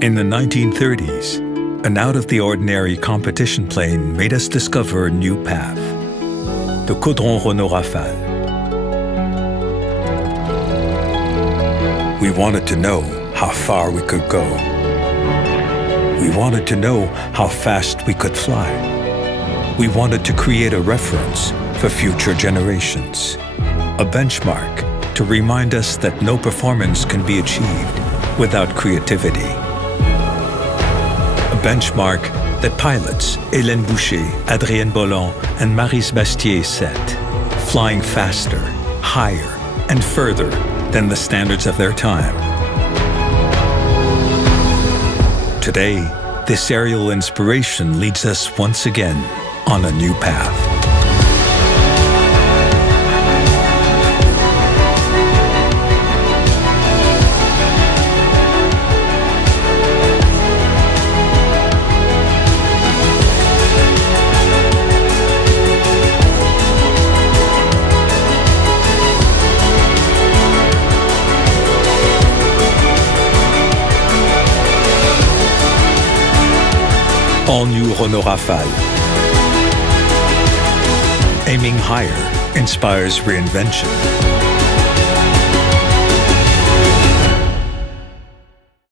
In the 1930s, an out-of-the-ordinary competition plane made us discover a new path, the All-new Renault Rafale. We wanted to know how far we could go. We wanted to know how fast we could fly. We wanted to create a reference for future generations, a benchmark to remind us that no performance can be achieved without creativity. A benchmark that pilots Hélène Boucher, Adrienne Bolland, and Maryse Bastier set, flying faster, higher, and further than the standards of their time. Today, this aerial inspiration leads us once again on a new path. All-new Renault Rafale. Aiming higher inspires reinvention.